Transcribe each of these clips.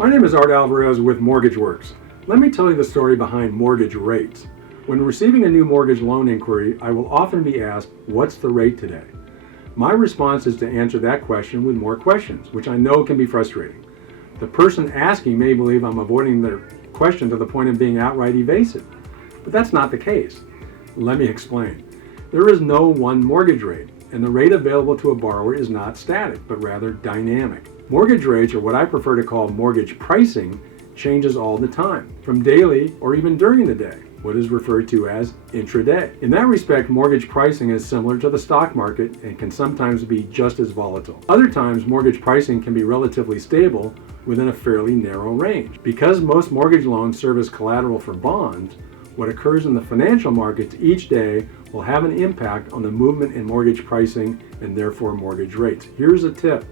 My name is Art Alvarez with MortgageWorks. Let me tell you the story behind mortgage rates. When receiving a new mortgage loan inquiry, I will often be asked, what's the rate today? My response is to answer that question with more questions, which I know can be frustrating. The person asking may believe I'm avoiding their question to the point of being outright evasive, but that's not the case. Let me explain. There is no one mortgage rate, and the rate available to a borrower is not static, but rather dynamic. Mortgage rates, or what I prefer to call mortgage pricing, changes all the time, from daily or even during the day, what is referred to as intraday. In that respect, mortgage pricing is similar to the stock market and can sometimes be just as volatile. Other times, mortgage pricing can be relatively stable within a fairly narrow range. Because most mortgage loans serve as collateral for bonds, what occurs in the financial markets each day will have an impact on the movement in mortgage pricing and therefore mortgage rates. Here's a tip.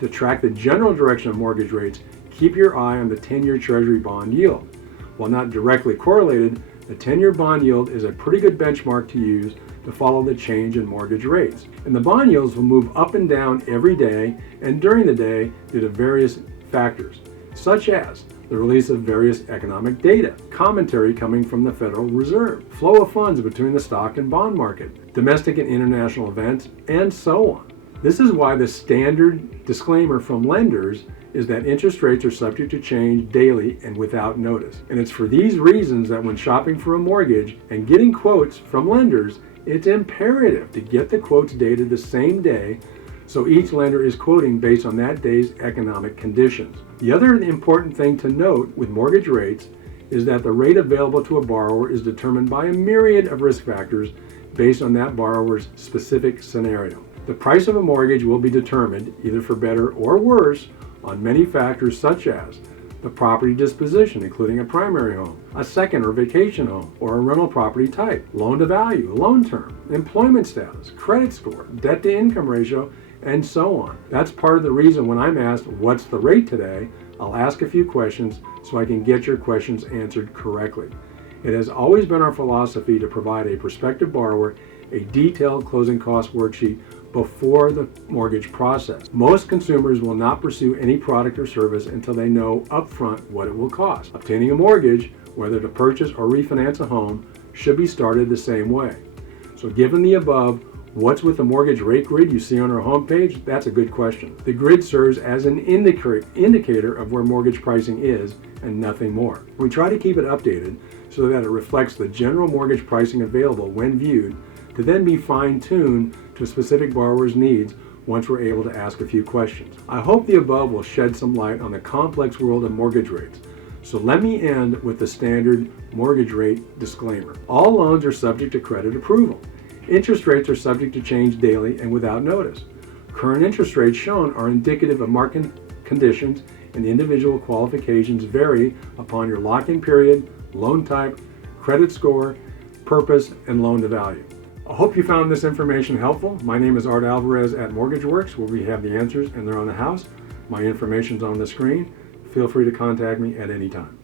To track the general direction of mortgage rates, keep your eye on the 10-year Treasury bond yield. While not directly correlated, the 10-year bond yield is a pretty good benchmark to use to follow the change in mortgage rates. And the bond yields will move up and down every day and during the day due to various factors, such as the release of various economic data, commentary coming from the Federal Reserve, flow of funds between the stock and bond market, domestic and international events, and so on. This is why the standard disclaimer from lenders is that interest rates are subject to change daily and without notice. And it's for these reasons that when shopping for a mortgage and getting quotes from lenders, it's imperative to get the quotes dated the same day so each lender is quoting based on that day's economic conditions. The other important thing to note with mortgage rates is that the rate available to a borrower is determined by a myriad of risk factors based on that borrower's specific scenario. The price of a mortgage will be determined, either for better or worse, on many factors such as the property disposition, including a primary home, a second or vacation home, or a rental property type, loan to value, loan term, employment status, credit score, debt to income ratio, and so on. That's part of the reason when I'm asked, what's the rate today, I'll ask a few questions so I can get your questions answered correctly. It has always been our philosophy to provide a prospective borrower a detailed closing cost worksheet before the mortgage process. Most consumers will not pursue any product or service until they know upfront what it will cost. Obtaining a mortgage, whether to purchase or refinance a home, should be started the same way. So given the above, what's with the mortgage rate grid you see on our homepage? That's a good question. The grid serves as an indicator of where mortgage pricing is and nothing more. We try to keep it updated so that it reflects the general mortgage pricing available when viewed, to then be fine-tuned to a specific borrower's needs once we're able to ask a few questions. I hope the above will shed some light on the complex world of mortgage rates. So let me end with the standard mortgage rate disclaimer. All loans are subject to credit approval. Interest rates are subject to change daily and without notice. Current interest rates shown are indicative of market conditions, and individual qualifications vary upon your lock-in period, loan type, credit score, purpose, and loan to value. I hope you found this information helpful. My name is Art Alvarez at MortgageWorks, where we have the answers and they're on the house. My information's on the screen. Feel free to contact me at any time.